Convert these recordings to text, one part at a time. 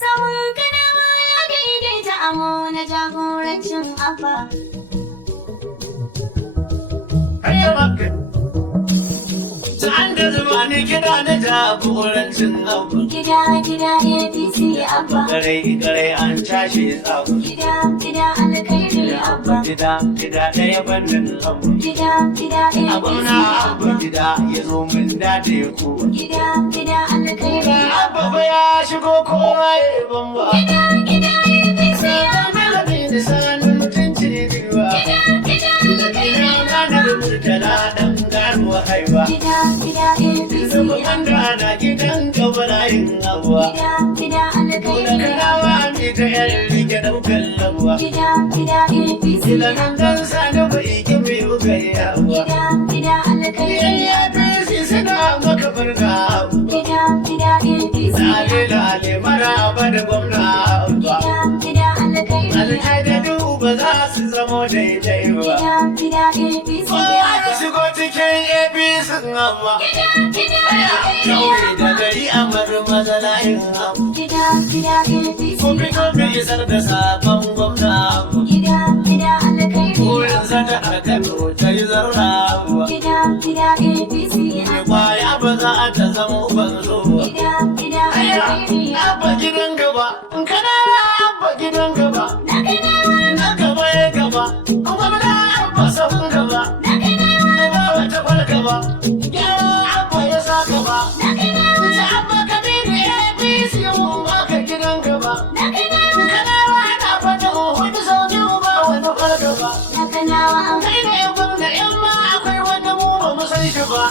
Sahun kanawa ya daidaita amo na jagorancin abba. Sa'an da zuba ni gida na jagorancin abu. Gida APC abba. Kare an cashe tsabu. Gida alkhairi abba. Gida ɗaya bannin abu. Gida Abun na abu APC gida ya zo min daɗe ko. Gida alkhairi Abba ba ya shigo kowa ya bamba. Gida APC abba. Da sanin mutunci diwa. Gida Murtala ɗan ganuwa haiwa. Gida APC Zama wanda na gidan gabarayin abuwa. Gida Da alkhairi karawa ne ta yan rike ɗaukar labuwa. Gida APC Ilanin dan sani bai ki mai bugai abuwa. Gida alkhairi Ya fi suna maka barka abuwa. Gida APC Lale maraba da gwamna abuwa. Gida alkhairi Al'adadu ba za su zamo daidai ba. Gida APC Kowa da shigo cikin APC amma. Kawai da gari a maza layin abu. Gida APC Ko fito bai isar da sabon gwamna abu. Gida alkhairi Wurin sata a Kano ta yi zarra abuwa. Gida APC Mai kwaya ba za a ta zama banzo ba. Gida alkhairi Abba gidan gaba, in kana abba gidan gaba. Na gaba ya gaba, in gwamna abba sabon gaba. Gaba wata kwal gaba, yawa abba ya sa gaba. Ta abba kabiru APC mun baka gidan gaba. Kana ana fata wani sau biyu ba wani kwal gaba. Kai ne gwamna in ma akwai wanda mu ba mu san shi ba.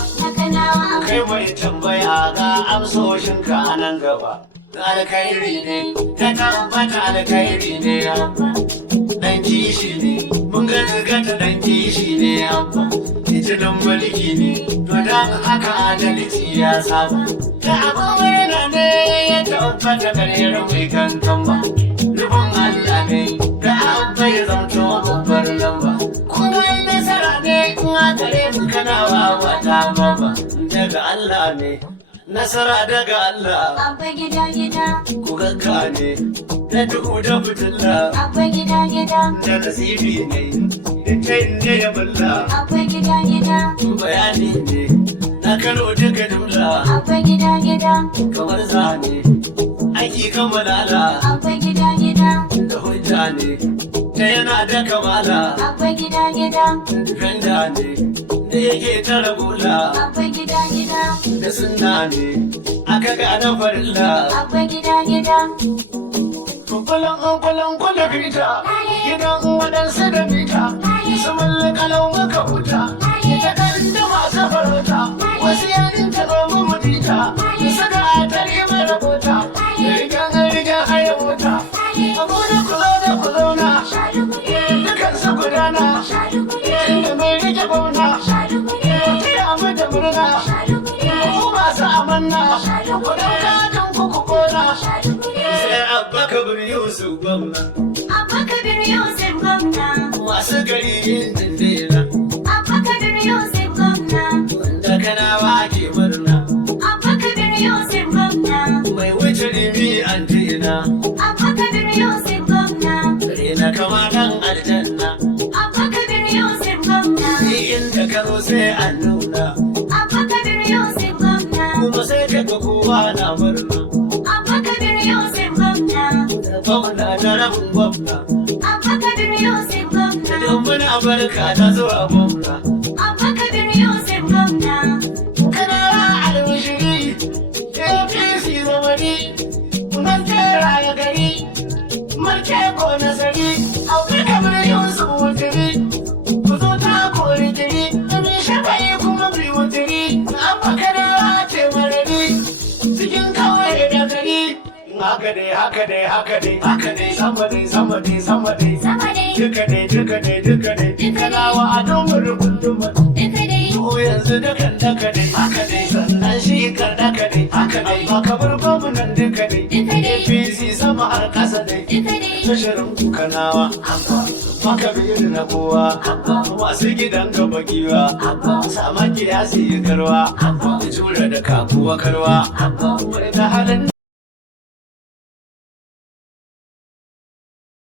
Kai mai tambaya ga amsoshinka a nan gaba. Alkhairi ne, ta tabbata alkhairi ne yamma. Dan kishi ne, mun gata dan kishi ne yamma. Litinin mulki ne, to dan haka adalci ya saba. Da abubuwan na ne ya tabbata karyar mai kankan ba. Nufin Allah ne, da abba ya zamto babbar lamba. Kuma nasara ne, in aka mu kana wata baba. Daga Allah ne. Nasara daga Allah, Abba gida ku gagga ne, da duhu da fitilla, Abba gida da nasibi ne, da kai ne ya bulla, Abba gida bayani ne, na Kano duka dumla, Abba gida kamar zane, aiki kamalala, Abba gida da hujja ne, ta yana da kamala, Abba gida difenda ne, da yake tara bula, Abba gida da sunna ne, aka gane farilla. Abba gida Kwalan kwala fita, gidan waɗansu da mita, su mallaka launuka huta, ita ɗan da masu farauta, wasu yanin ta noma mutita, su da tare mara bota, rigan haya mota, abu da kulo na, dukan su gudana, da mai rike gwamna, ya mu da murna, ku masu amanna, ku ɗauka don kuku kona. Sai Abba Kabir Yusuf gwamna. Abba Kabir Yusuf gwamna Masu gari yin dindina. Abba Kabir Yusuf gwamna Wanda kanawa ke murna. Abba Kabir Yusuf gwamna Mai wuce rimi antina. Abba Kabir Yusuf gwamna Rena kama dan aljanna. Abba Kabir Yusuf gwamna Ni inda ka zo sai an nuna. Abba Kabir Yusuf gwamna Kuma sai kaga kowa na murna. Abba Kabir Yusuf gwamna Gwamna da rabin gwamna. Abba Kabir Yusuf gwamna Idan muna barka ta zuwa gwamna. Abba Kabir Yusuf gwamna Kanawa almishiri. APC zamani. Mun tera ya gari. Marke ko nasari. Abba Kabir Yusuf wutiri. Ku zo ta kori tiri. Abin shafayi kuma bi wutiri. Abba kanawa ce marari. Cikin kawai da gari. Haka dai, sama dai. Duka dai, kanawa a domin rubutun. Ko yanzu dukan daka dai, haka dai, sannan shi kar daka dai, haka dai, maka bar gwamnan duka dai, APC sama har kasa dai, tashirin kanawa, maka biyu na kowa, masu gidan gaba giwa, sama kiyasi karwa, jura da kakuwa karwa, wani halin